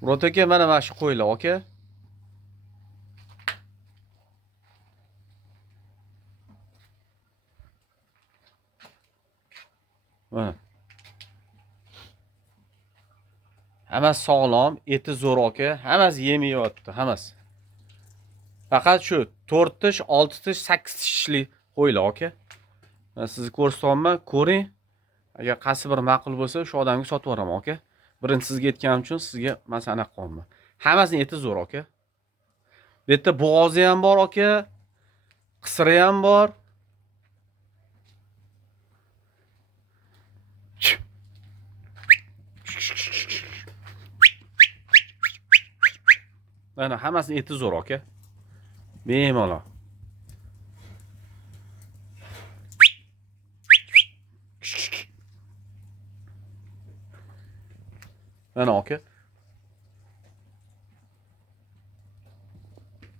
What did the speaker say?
Murod aka, mana shu qo'ylar, aka. Mana. Hammasi sog'lom, eti zo'r, aka. Hammasi yem yeyapti, hammasi. Faqat shu 4 tish, 6 tish, 8 tishli qo'ylar, aka. Men sizni ko'rsatyapman, ko'ring. Agar qaysi bir ma'qul bo'lsa, shu odamga sotib yuboraman, aka. Birinchi sizga aytganim uchun sizga men anaqa qilyapman. Hammasining eti zo'r, aka. Bu yerda bo'g'ozi ham bor, aka. Qisiri ham bor. Mana hammasining eti zo'r, aka. Bemalol. Mana aka.